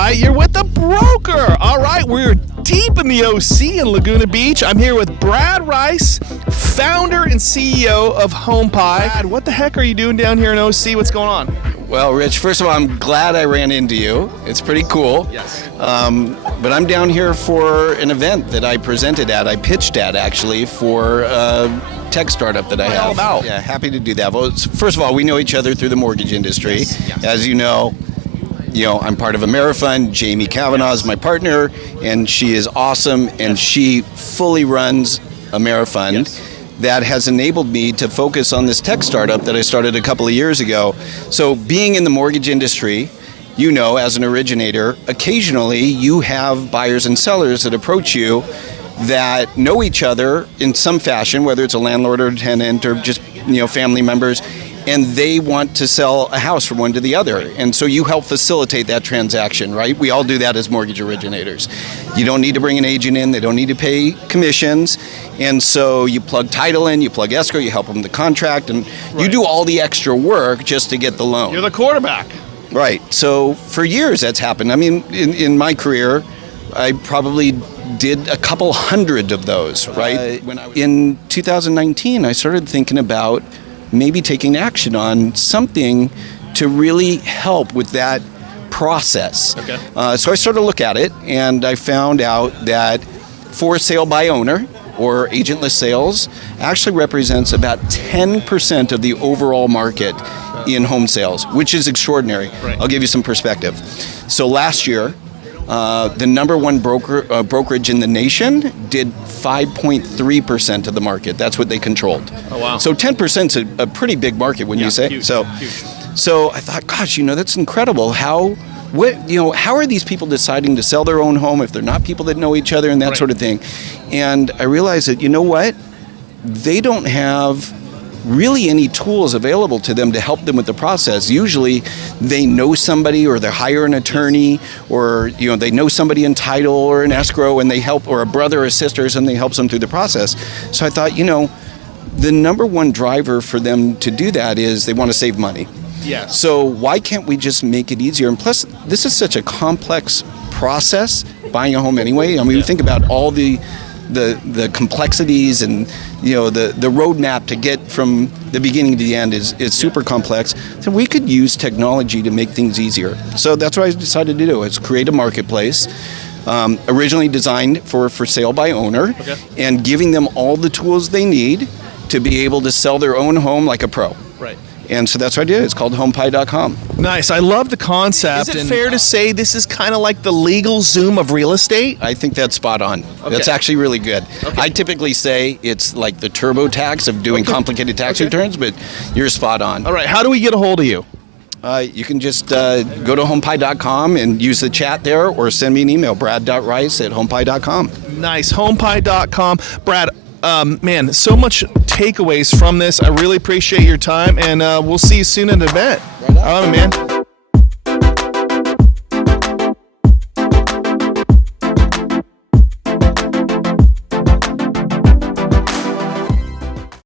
right, you're with a broker. All right, we're deep in the OC in Laguna Beach. I'm here with Brad Rice, founder and CEO of HomePie. Brad, what the heck are you doing down here in OC? What's going on? Well, Rich, first of all, I'm glad I ran into you. It's pretty cool. Yes. But I'm down here for an event that I presented at, I pitched at actually, for a tech startup that I have. All about? Yeah, happy to do that. Well, first of all, we know each other through the mortgage industry. Yes. As you know, I'm part of AmeriFund. Jamie Kavanaugh is my partner, and she is awesome, and she fully runs AmeriFund. Yes. That has enabled me to focus on this tech startup that I started a couple of years ago. So being in the mortgage industry, as an originator, occasionally you have buyers and sellers that approach you that know each other in some fashion, whether it's a landlord or a tenant or just, family members, and they want to sell a house from one to the other. And so you help facilitate that transaction, right? We all do that as mortgage originators. You don't need to bring an agent in. They don't need to pay commissions. And so you plug title in, you plug escrow, you help them with the contract, and you do all the extra work just to get the loan. You're the quarterback. Right. So for years that's happened. I mean, in my career, I probably did a couple hundred of those, right? In 2019, I started thinking about maybe taking action on something to really help with that process. Okay. So I started to look at it, and I found out that for sale by owner, or agentless sales, actually represents about 10% of the overall market in home sales, which is extraordinary. Right. I'll give you some perspective. So last year, the number one brokerage in the nation did 5.3% of the market. That's what they controlled. Oh, wow. So 10% is a pretty big market, wouldn't you say? Huge, So I thought, gosh, that's incredible. How are these people deciding to sell their own home if they're not people that know each other and that sort of thing? And I realized that, they don't have really any tools available to them to help them with the process. Usually they know somebody, or they hire an attorney, or they know somebody in title or in escrow, and they help, or a brother or sisters, and they help them through the process. So I thought, the number one driver for them to do that is they want to save money. Yes. So why can't we just make it easier? And plus, this is such a complex process, buying a home anyway. I mean, we think about all the complexities and the roadmap to get from the beginning to the end is super complex. So we could use technology to make things easier. So that's what I decided to do, is create a marketplace, originally designed for sale by owner, and giving them all the tools they need to be able to sell their own home like a pro. Right. And so that's what I did. It's called HomePie.com. Nice. I love the concept. Is it fair to say this is kind of like the legal Zoom of real estate? I think that's spot on. Okay. That's actually really good. Okay. I typically say it's like the TurboTax of doing complicated tax returns, but you're spot on. All right. How do we get a hold of you? You can just go to HomePie.com and use the chat there, or send me an email, brad.rice@homepie.com. Nice. HomePie.com. Brad, man, so much takeaways from this. I really appreciate your time, and we'll see you soon at an event. Right on. All right, man.